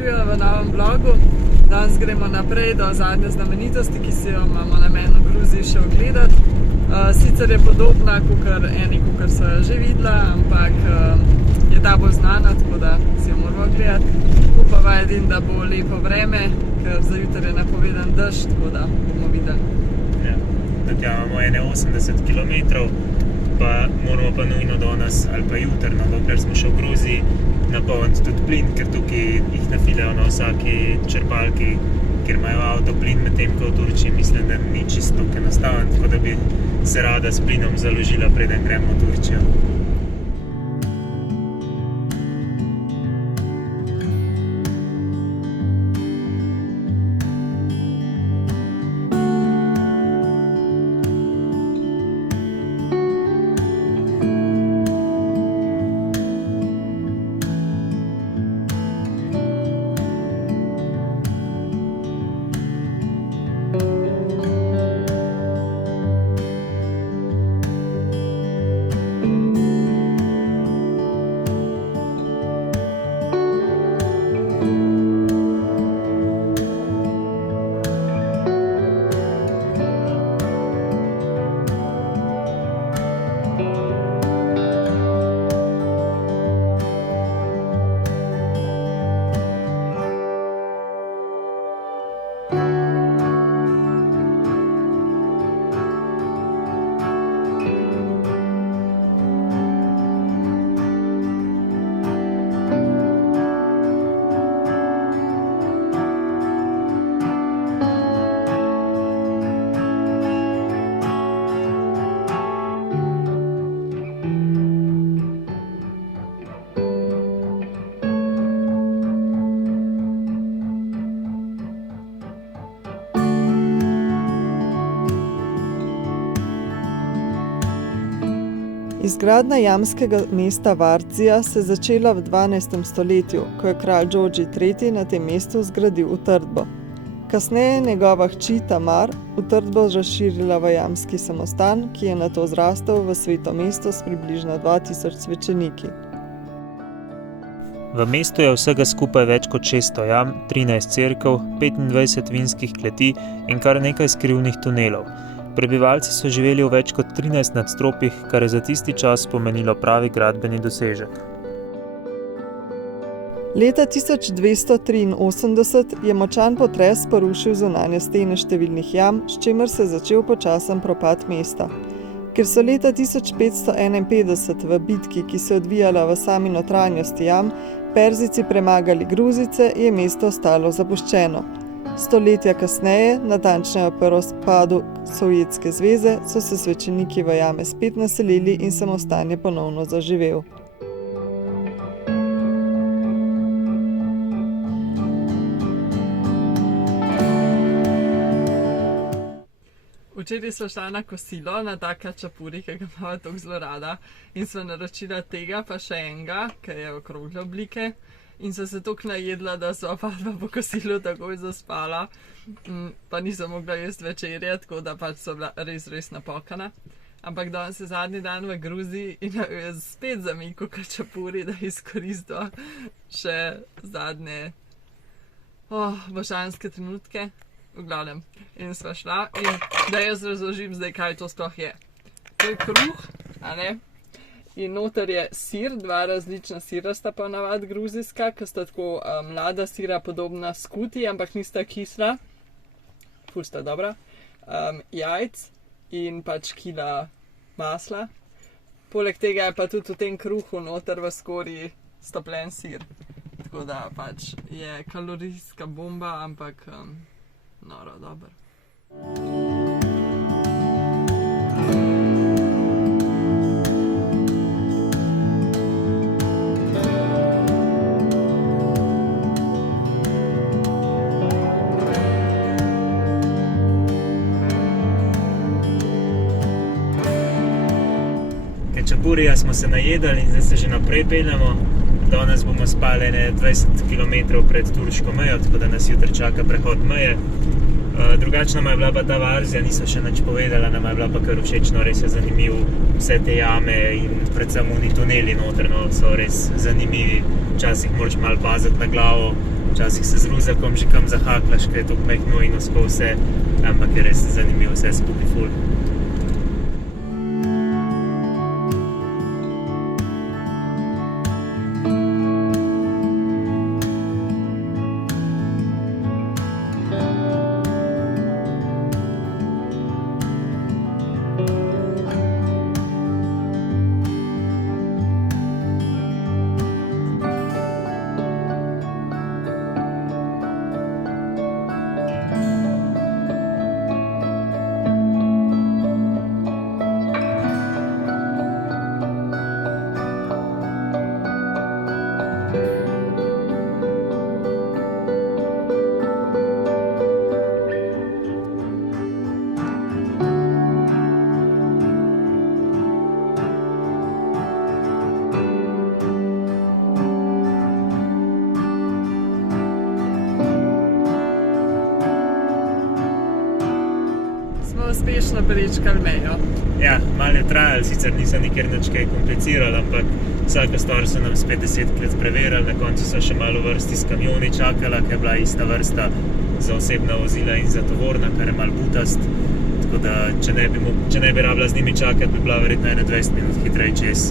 živijo v novem vlogu. Danes gremo naprej do zadnje znamenitosti, ki si jo imamo namen v Gruziji še ogledati. Sicer je podobna, kakor so jo že videla, ampak je ta bolj znana, tako da si jo moramo gledati. Upava edin, da bo lepo vreme, ker za jutri je napovedan dež, tako da bomo videli. Ja, da tja imamo 81 km, pa moramo pa nujno danes ali pa jutri, dokler smo še v Gruziji, napolniti tudi plin, ker tukaj jih nafilajo na vsaki črpalki, kjer imajo avto plin, medtem ko v Turčiji mislim, da ni čisto tukaj enostaven, tako da bi se rada s plinom založila, preden gremo v Turčijo. Izgradnja jamskega mesta Vardzija se je začela v 12. stoletju, ko je kralj Džordžij III. Na tem mestu zgradil utrdbo. Kasneje je njegova hči Tamar utrdbo razširila v jamski samostan, ki je nato zrastel v sveto mesto s približno 2000 svečeniki. V mestu je vsega skupaj več kot 600 jam, 13 cerkev, 25 vinskih kleti in kar nekaj skrivnih tunelov. Prebivalci so živeli v več kot 13 nadstropjih, kar je za tisti čas pomenilo pravi gradbeni dosežek. Leta 1283 je močan potres porušil zunanje stene številnih jam, s čimer se je začel počasen propad mesta. Ker so leta 1551 v bitki, ki se je odvijala v sami notranjosti jam, Perzijci premagali Gruzice, je mesto ostalo zapuščeno. Stoletja kasneje, natančneje po razpadu Sovjetske zveze, so se svečeniki v jame spet naselili in samostan je ponovno zaživel. Včeraj sva šla na kosilo, na ta kačapuri, ki ga imava toliko zelo rada, in sva naročila tega, pa še enega, ki je okrogle oblike. In so se toliko najedla, da so pa po kosilu takoj zaspala, pa nisem mogla jesti večerje, tako da pač so bila res napokana. Ampak danes je zadnji dan v Gruziji in je spet zamikal kačapuri, da izkoristijo še zadnje božanske trenutke. V glavnem. In sva šla in da jaz razložim zdaj, kaj to sploh je. To je kruh, a ne? In noter je sir, dva različna sira sta pa navad gruzijska, ki sta tako mlada sira podobna skuti, ampak nista kisla. Ful sta dobra. Jajc in pač kila masla. Poleg tega je pa tudi v tem kruhu noter v skorji stopljen sir. Tako da pač je kalorijska bomba, ampak noro dober. Kačapurija smo se najedali in zdaj se že naprej peljamo. Danes bomo spali 20 km pred turško mejo, tako da nas jutri čaka prehod meje. Drugače nama je bila pa ta Varzija, niso še nič povedala, nama je bila pa kar všečno, res je zanimiv, vse te jame in predvsem oni tuneli notrno so res zanimivi. Včasih moraš malo paziti na glavo, včasih se z ruzakom že kam zahaklaš, ker je toliko mehno in usko vse, ampak je res zanimivo vse skupaj ful. Uspešno prečkali mejo. Ja, malo je trajalo, sicer niso nikjer nič kaj komplicirali, ampak vsaka stvar so nam spet 10-krat preverili, na koncu so še malo v vrsti s kamioni čakala, ker je bila ista vrsta za osebna vozila in za tovorna, kar je malo butast. Tako da, če ne bi rabila z njimi čakati, bi bila verjetno 21 minut hitrej čez.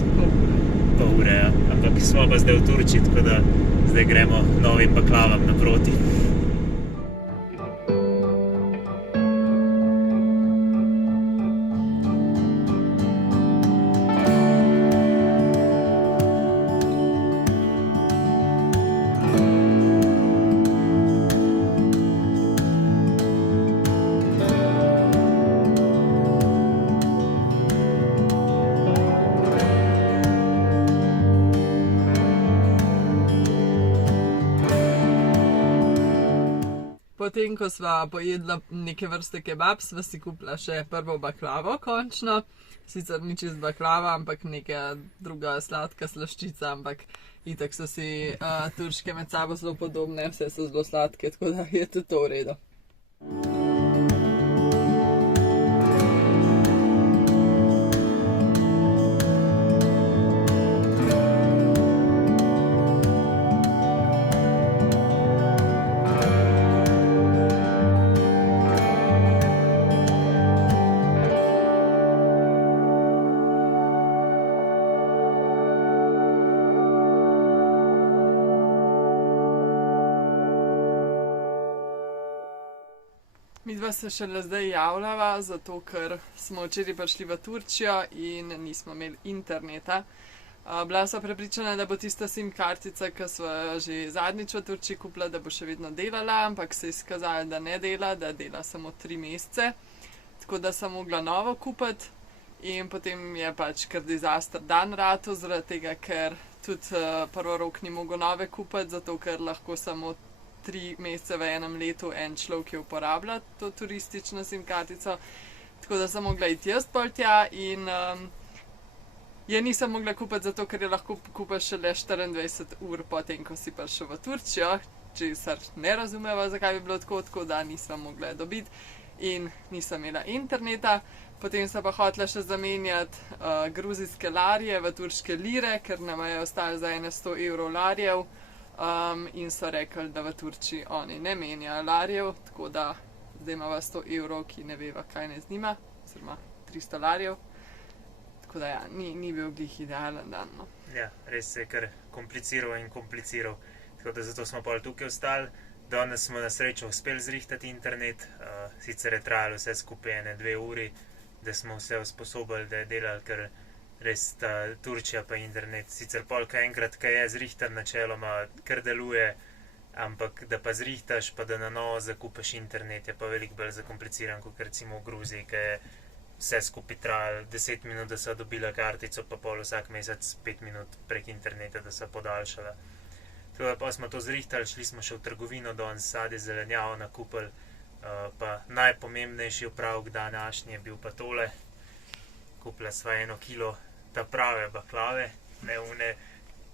Pol ure, ja. Ampak smo pa zdaj v Turčiji, tako da zdaj gremo novim baklavam naproti. Potem, ko sva pojedla neke vrste kebab, sva si kupila še prvo baklavo končno. Sicer ni čist baklava, ampak neka druga sladka slaščica, ampak itak so si turške med sabo zelo podobne, vse so zelo sladke, tako da je tudi to v redu. Midva se šele zdaj javljava, zato ker smo včeraj prišli v Turčijo in nismo imeli interneta. Bila sva prepričana, da bo tista SIM kartica, ki sva že zadnjič v Turčiji kupila, da bo še vedno delala, ampak se je izkazalo, da ne dela, da dela samo 3 mesece. Tako da sem mogla novo kupiti in potem je pač kar disaster dan ratal, zaradi tega, ker tudi prvorok ni mogel nove kupiti, zato ker lahko samo 3 mesece v enem letu en človek je uporablja to turistično SIM kartico. Tako da sem mogla iti jaz pol tja in je nisem mogla kupiti zato, ker je lahko kupiš šele 24 ur potem, ko si prišel v Turčijo, česar ne razumeva, zakaj bi bilo tako, da nisem mogla dobiti in nisem imela interneta. Potem sem pa hotela še zamenjati gruzijske larje v turške lire, ker nama je ostalo za 100 evrov larjev. In so rekli, da v Turčiji oni ne menjajo larjev, tako da zdaj imava 100 evrov, ki ne veva, kaj ne z njima, oziroma 300 larjev. Tako da ja, ni bil glih idealen dan, no. Ja, res se je kar kompliciral. Tako da zato smo pol tukaj ostali. Danes smo na srečo uspeli zrihtati internet, sicer je trajalo vse skupaj 1-2 uri, da smo vse usposobili, da je delali, ker res ta Turčija pa internet, sicer polka enkrat, kaj je zrihtan načeloma, kar deluje, ampak da pa zrihtaš, pa da na novo zakupaš internet, je pa veliko bolj zakompliciran, kot recimo v Gruziji, ki je vse skupaj trajalo 10 minut, da so dobila kartico, pa pol vsak mesec 5 minut prek interneta, da so podaljšala. Tako da pa smo to zrihtali, šli smo še v trgovino, danes sadje zelenjavo nakupili, pa najpomembnejši opravek današnji je bil pa tole. Kupila sva 1 kilo ta prave baklave, ne une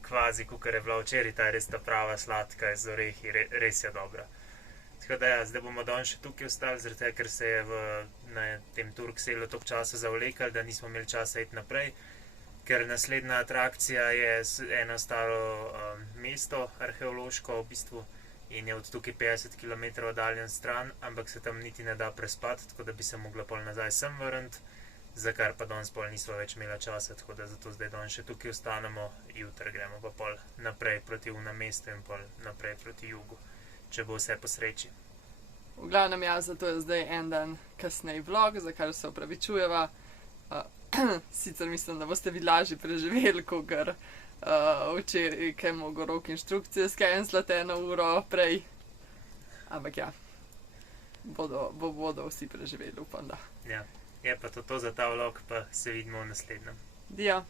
kvazi, kakor je bila včeraj, ta je res ta prava sladka z orehi, res je dobra. Tako da ja, zdaj bomo danes še tukaj ostali, zaradi tega, ker se je na tem Turkselu toliko časa zavlekal, da nismo imeli časa iti naprej. Ker naslednja atrakcija je eno staro mesto, arheološko v bistvu, in je od tukaj 50 km oddaljen stran, ampak se tam niti ne da prespati, tako da bi se mogla pol nazaj sem vrniti, za kar pa danes pol nismo več imela časa, tako da zato zdaj danes še tukaj ostanemo, jutri gremo pa pol naprej proti mestu in pol naprej proti jugu, če bo vse po sreči. V glavnem ja, zato je zdaj en dan kasnej vlog, za kar se opravičujeva. Sicer mislim, da boste vi lažje preživeli, kakor včeraj, ki je mogel rok inštrukcije skenslati 1 uro prej. Ampak ja, bodo vsi preživeli, upam da. Ja, je pa to za ta vlog, pa se vidimo v naslednjem. Dio.